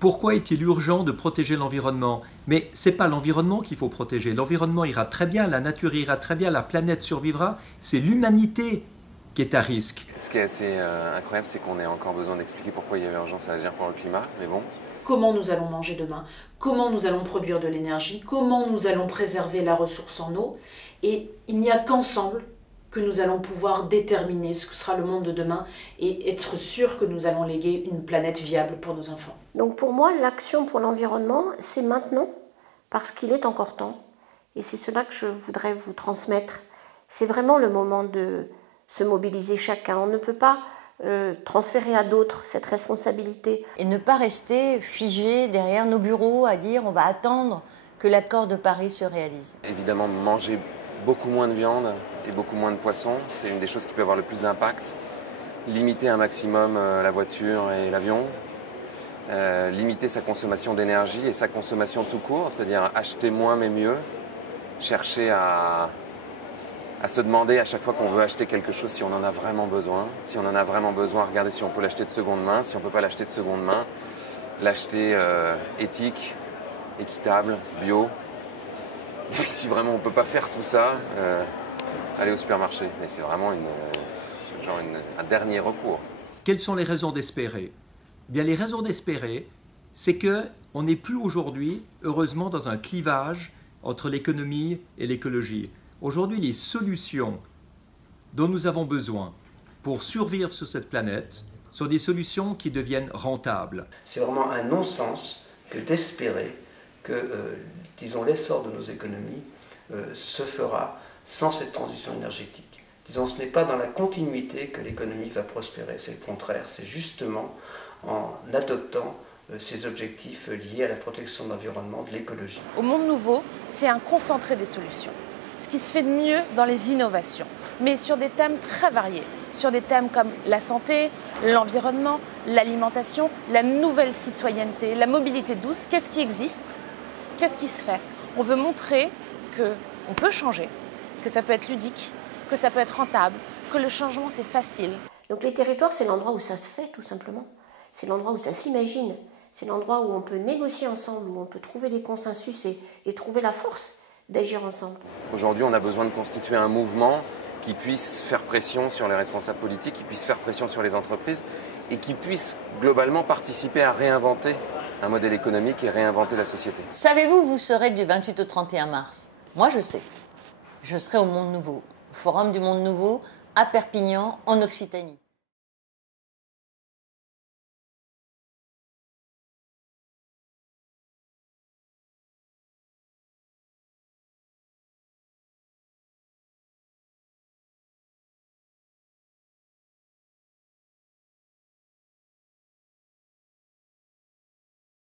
Pourquoi est-il urgent de protéger l'environnement? Mais ce n'est pas l'environnement qu'il faut protéger. L'environnement ira très bien, la nature ira très bien, la planète survivra. C'est l'humanité qui est à risque. Ce qui est assez incroyable, c'est qu'on ait encore besoin d'expliquer pourquoi il y avait urgence à agir pour le climat, mais bon. Comment nous allons manger demain? Comment nous allons produire de l'énergie? Comment nous allons préserver la ressource en eau? Et il n'y a qu'ensemble que nous allons pouvoir déterminer ce que sera le monde de demain et être sûr que nous allons léguer une planète viable pour nos enfants. Donc pour moi, l'action pour l'environnement, c'est maintenant, parce qu'il est encore temps. Et c'est cela que je voudrais vous transmettre. C'est vraiment le moment de se mobiliser chacun. On ne peut pas transférer à d'autres cette responsabilité. Et ne pas rester figé derrière nos bureaux à dire on va attendre que l'accord de Paris se réalise. Évidemment, manger beaucoup moins de viande et beaucoup moins de poisson, c'est une des choses qui peut avoir le plus d'impact. Limiter un maximum la voiture et l'avion. Limiter sa consommation d'énergie et sa consommation tout court, c'est-à-dire acheter moins mais mieux. Chercher à se demander à chaque fois qu'on veut acheter quelque chose si on en a vraiment besoin. Si on en a vraiment besoin, regardez si on peut l'acheter de seconde main. Si on ne peut pas l'acheter de seconde main, l'acheter éthique, équitable, bio. Et puis si vraiment on ne peut pas faire tout ça, aller au supermarché. Mais c'est vraiment un dernier recours. Quelles sont les raisons d'espérer? Bien, les raisons d'espérer, c'est qu'on n'est plus aujourd'hui, heureusement, dans un clivage entre l'économie et l'écologie. Aujourd'hui, les solutions dont nous avons besoin pour survivre sur cette planète sont des solutions qui deviennent rentables. C'est vraiment un non-sens que d'espérer que, disons, l'essor de nos économies se fera sans cette transition énergétique. Disons, ce n'est pas dans la continuité que l'économie va prospérer, c'est le contraire. C'est justement en adoptant ces objectifs liés à la protection de l'environnement, de l'écologie. Au Monde Nouveau, c'est un concentré des solutions. Ce qui se fait de mieux dans les innovations, mais sur des thèmes très variés, sur des thèmes comme la santé, l'environnement, l'alimentation, la nouvelle citoyenneté, la mobilité douce. Qu'est-ce qui existe? Qu'est-ce qui se fait? On veut montrer qu'on peut changer, que ça peut être ludique, que ça peut être rentable, que le changement c'est facile. Donc les territoires, c'est l'endroit où ça se fait tout simplement. C'est l'endroit où ça s'imagine. C'est l'endroit où on peut négocier ensemble, où on peut trouver des consensus et trouver la force d'agir ensemble. Aujourd'hui, on a besoin de constituer un mouvement qui puisse faire pression sur les responsables politiques, qui puisse faire pression sur les entreprises et qui puisse globalement participer à réinventer un modèle économique et réinventer la société. Savez-vous où vous serez du 28 au 31 mars? Moi, je sais. Je serai au Monde Nouveau, au Forum du Monde Nouveau, à Perpignan, en Occitanie.